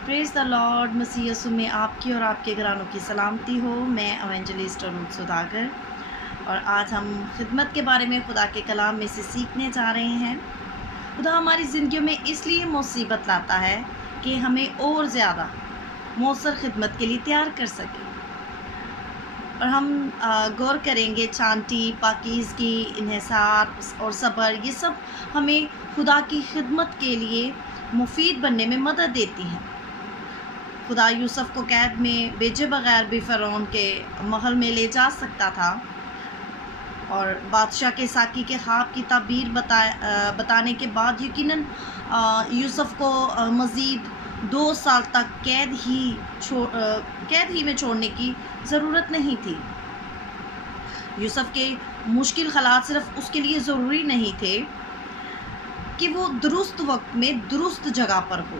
Praise the Lord. मसीह यीशु में आपकी और आपके घरानों की सलामती हो। मैं एवेंजलिस्ट रूथ सुधाकर, और आज हम खिदमत के बारे में खुदा के कलाम में से सीखने जा रहे हैं। खुदा हमारी ज़िंदगियों में इसलिए मुसीबत लाता है कि हमें और ज़्यादा मौसर खिदमत के लिए तैयार कर सके। और हम गौर करेंगे शांति, पाकीज़गी, इन्हिसार और सब्र, ये सब हमें खुदा की खिदमत के लिए मुफीद बनने में मदद देती हैं। खुदा यूसुफ को कैद में भेजे बगैर भी फ़िरौन के महल में ले जा सकता था, और बादशाह के साकी के ख्वाब की ताबीर बताने के बाद यकीनन यूसुफ को मज़ीद 2 साल तक कैद ही में छोड़ने की ज़रूरत नहीं थी। यूसुफ के मुश्किल हालात सिर्फ उसके लिए ज़रूरी नहीं थे कि वो दुरुस्त वक्त में दुरुस्त जगह पर हो,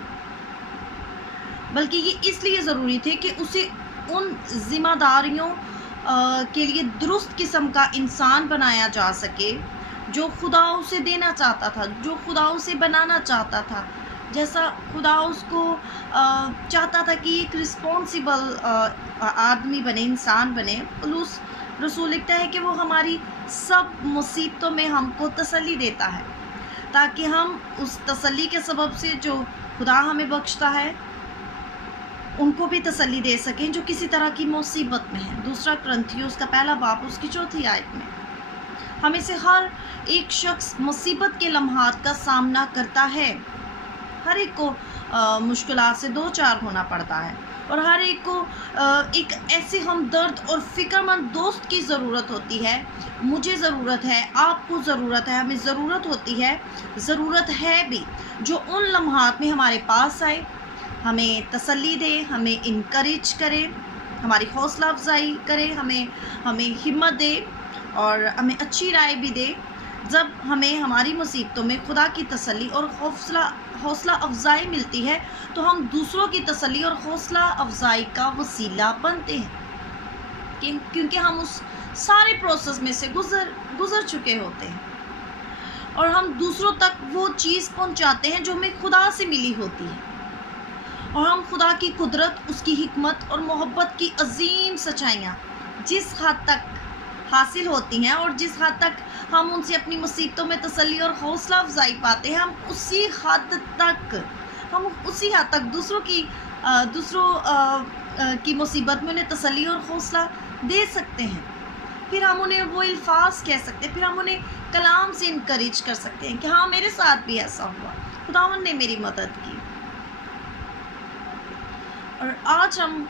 बल्कि ये इसलिए ज़रूरी थे कि उसे उन ज़िम्मेदारियों के लिए दुरुस्त किस्म का इंसान बनाया जा सके जो खुदा उसे देना चाहता था, जो खुदा उसे बनाना चाहता था, जैसा खुदा उसको चाहता था कि एक रिस्पॉन्सिबल आदमी बने, इंसान बने। पौलुस रसूल लिखता है कि वो हमारी सब मुसीबतों में हमको तसल्ली देता है, ताकि हम उस तसल्ली के सबब से जो खुदा हमें बख्शता है उनको भी तसल्ली दे सकें जो किसी तरह की मुसीबत में है। 2 कुरिन्थियों उसका 1 बाब उसकी 4 आयत में हमें से हर एक शख्स मुसीबत के लम्हात का सामना करता है। हर एक को मुश्किलात से 2-4 होना पड़ता है, और हर एक को एक ऐसे हमदर्द और फ़िक्रमंद दोस्त की ज़रूरत होती है। मुझे ज़रूरत है, आपको ज़रूरत है, हमें ज़रूरत होती है, ज़रूरत है भी, जो उन लम्हात में हमारे पास आए, हमें तसल्ली दे, हमें इनकरेज करे, हमारी हौसला अफजाई करे, हमें हिम्मत दे और हमें अच्छी राय भी दे। जब हमें हमारी मुसीबतों में खुदा की तसल्ली और हौसला अफजाई मिलती है तो हम दूसरों की तसल्ली और हौसला अफजाई का वसीला बनते हैं, क्योंकि हम उस सारे प्रोसेस में से गुज़र चुके होते हैं, और हम दूसरों तक वो चीज़ पहुंचाते हैं जो हमें खुदा से मिली होती है। और हम खुदा की कुदरत, उसकी हिकमत और मोहब्बत की अजीम सच्चाइयाँ जिस हद तक हासिल होती हैं और जिस हद तक हम उनसे अपनी मुसीबतों में तसल्ली और हौसला अफजाई पाते हैं, हम उसी हद तक दूसरों की मुसीबत में उन्हें तसल्ली और हौसला दे सकते हैं। फिर हम उन्हें वो अल्फाज कह सकते हैं, फिर हम उन्हें कलाम से इनकरेज कर सकते हैं कि हाँ, मेरे साथ भी ऐसा हुआ, खुदावंद ने मेरी मदद की। और आज हम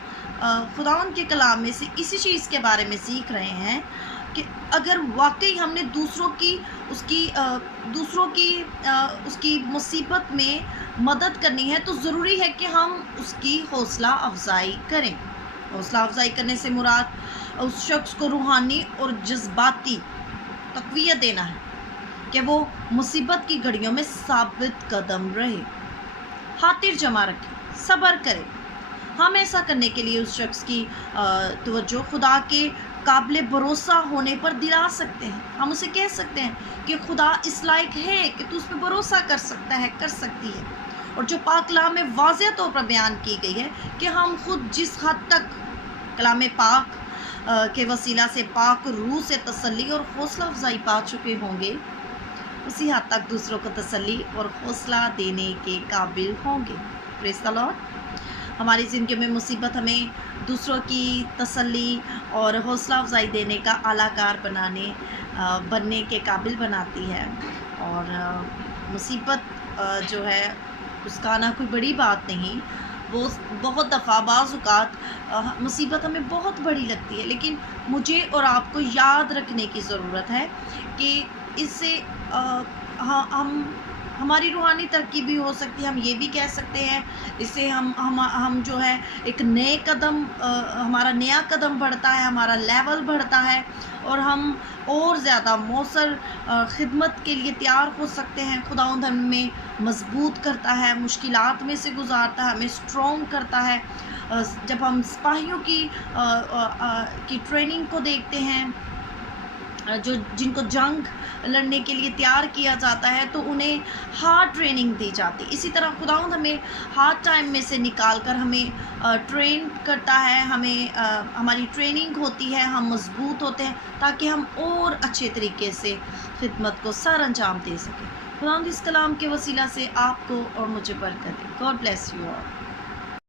खुदावंद के कलाम में से इसी चीज़ के बारे में सीख रहे हैं कि अगर वाकई हमने दूसरों की उसकी मुसीबत में मदद करनी है तो ज़रूरी है कि हम उसकी हौसला अफजाई करें। हौसला अफजाई करने से मुराद उस शख्स को रूहानी और जज्बाती तक़वियत देना है कि वो मुसीबत की घड़ियों में साबित कदम रहे, खातिर जमा रखे, सब्र करे। हम ऐसा करने के लिए उस शख्स की तवज्जो खुदा के काबिल भरोसा होने पर दिला सकते हैं। हम उसे कह सकते हैं कि खुदा इस लायक है कि तू उस पर भरोसा कर सकता है, कर सकती है। और जो पाक कलाम में वाज़ेह तौर पर बयान की गई है कि हम खुद जिस हद तक कलाम पाक के वसीला से पाक रूह से तसल्ली और हौसला अफजाई पा चुके होंगे, उसी हद तक दूसरों को तसल्ली और हौसला देने के काबिल होंगे। Praise the Lord. हमारी ज़िंदगी में मुसीबत हमें दूसरों की तसल्ली और हौसला अफजाई देने का आलाकार बनने के काबिल बनाती है। और मुसीबत जो है उसका आना कोई बड़ी बात नहीं। वो बहुत दफ़ा बाज़ औक़ात मुसीबत हमें बहुत बड़ी लगती है, लेकिन मुझे और आपको याद रखने की ज़रूरत है कि इससे हमारी रूहानी तरक्की भी हो सकती है। हम ये भी कह सकते हैं इससे हम जो है एक नए कदम, हमारा नया कदम बढ़ता है, हमारा लेवल बढ़ता है, और हम और ज़्यादा मौसर खिदमत के लिए तैयार हो सकते हैं। खुदावंद हमें मजबूत करता है, मुश्किलात में से गुजारता है, हमें स्ट्रॉन्ग करता है। जब हम सिपाहियों की ट्रेनिंग को देखते हैं, جو جن کو جنگ لڑنے کے لیے تیار کیا جاتا ہے تو انہیں ہارڈ ٹریننگ دی جاتی. اسی طرح خداوند ہمیں ہارڈ ٹائم میں سے نکال کر ہمیں ٹرین کرتا ہے، ہمیں ہماری ٹریننگ ہوتی ہے، ہم مضبوط ہوتے ہیں تاکہ ہم اور اچھے طریقے سے خدمت کو سر انجام دے سکیں. خداوند اس کلام کے وسیلہ سے آپ کو اور مجھے برکت دے. God bless you all.